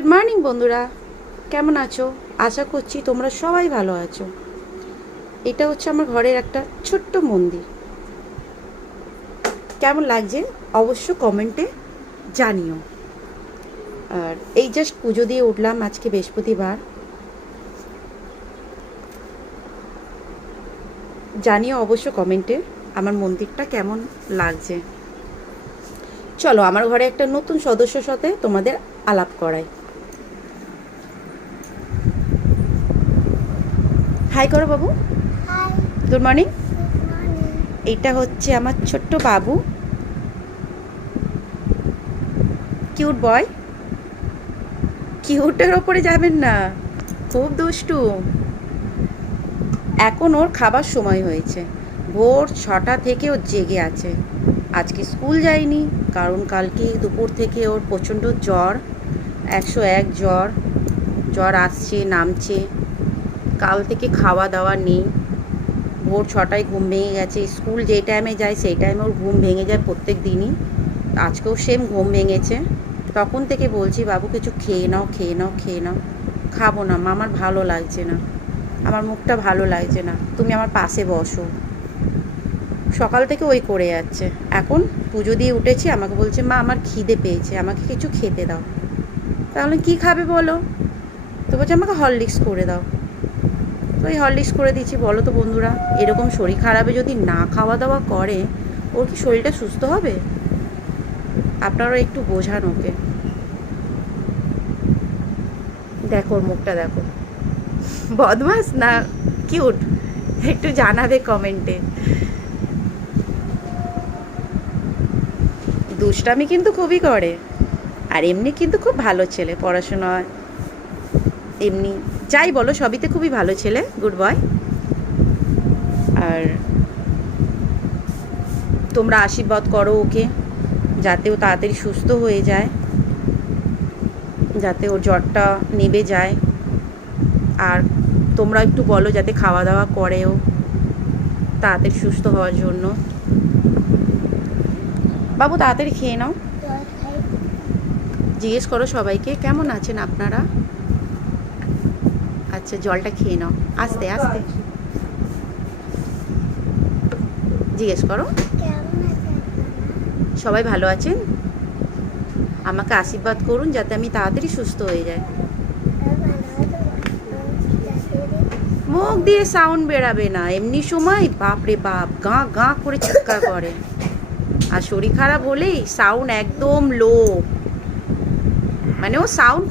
Good morning বন্ধুরা, কেমন আছো? আশা করছি তোমরা সবাই ভালো আছো। এটা হচ্ছে আমার ঘরের একটা ছোট্ট মন্দির। কেমন লাগছে অবশ্য কমেন্টে জানিও। আর এই জাস্ট পুজো দিয়ে উঠলাম, আজকে বৃহস্পতিবার। জানিও অবশ্য কমেন্টে আমার মন্দিরটা কেমন লাগছে। চলো আমার ঘরে একটা নতুন সদস্যর সাথে তোমাদের আলাপ করাই। হাই করো বাবু। Good morning. এইটা হচ্ছে আমার ছোট্ট বাবু, কিউট বয়। কিউটের ওপরে যাবেন না, খুব দুষ্টু। এখন ওর খাবার সময় হয়েছে, ভোর 6টা থেকে ও জেগে আছে। আজকে স্কুল যায়নি কারণ কালকে দুপুর থেকে ওর প্রচণ্ড জ্বর, 101 জ্বর। জ্বর আসছে নামছে, কাল থেকে খাওয়া দাওয়া নেই। ভোর 6টায় ঘুম ভেঙে গেছে। স্কুল যেই টাইমে যায় সেই টাইমে ওর ঘুম ভেঙে যায় প্রত্যেক দিনই। আজকেও সেম ঘুম ভেঙেছে। তখন থেকে বলছি বাবু কিছু খেয়ে নাও, খেয়ে নাও, খেয়ে নাও। খাবো না মা, আমার ভালো লাগছে না, আমার মুখটা ভালো লাগছে না, তুমি আমার পাশে বসো। সকাল থেকে ওই করে যাচ্ছে। এখন পুজো দিয়ে উঠেছি, আমাকে বলছে মা আমার খিদে পেয়েছে, আমাকে কিছু খেতে দাও। তাহলে কি খাবে বলো? তো বলছে আমাকে হরলিক্স করে দাও। তো এই হরলিক্স করে দিচ্ছি। বলো তো বন্ধুরা, এরকম শরীর খারাপে যদি না খাওয়া দাওয়া করে ওর কি শরীরটা সুস্থ হবে? আপনারাও একটু বোঝান ওকে। দেখো ওর মুখটা দেখো, বদমাস না কিউট একটু জানাবে কমেন্টে। দুষ্টামি কিন্তু খুবই করে, আর এমনি কিন্তু খুব ভালো ছেলে, পড়াশোনায় এমনি যাই বলো সবিতে খুবই ভালো ছেলে, গুড বয়। আর তোমরা আশীর্বাদ করো ওকে, যাতে ও তাড়াতাড়ি সুস্থ হয়ে যায়, যাতে ওর জ্বরটা নেবে যায়। আর তোমরা একটু বলো যাতে খাওয়া দাওয়া করেও তাড়াতাড়ি সুস্থ হওয়ার জন্য। বাবু তাড়াতাড়ি খেয়ে নাও। জিজ্ঞেস করো সবাইকে কেমন আছেন আপনারা। আচ্ছা জলটা খেয়ে নাও, আস্তে আস্তে জিজ্ঞেস করো সবাই ভালো আছেন। আমাকে আশীর্বাদ করুন যাতে আমি তাড়াতাড়ি সুস্থ হয়ে যাই। মুখ দিয়ে সাউন্ড বেরাবে না, এমনি সময় বাপরে বাপ গাঁ গাঁ করে চিৎকার করে। আর শরীর খারাপ হলেই সাউন্ড একদম লো, মানে ও সাউন্ড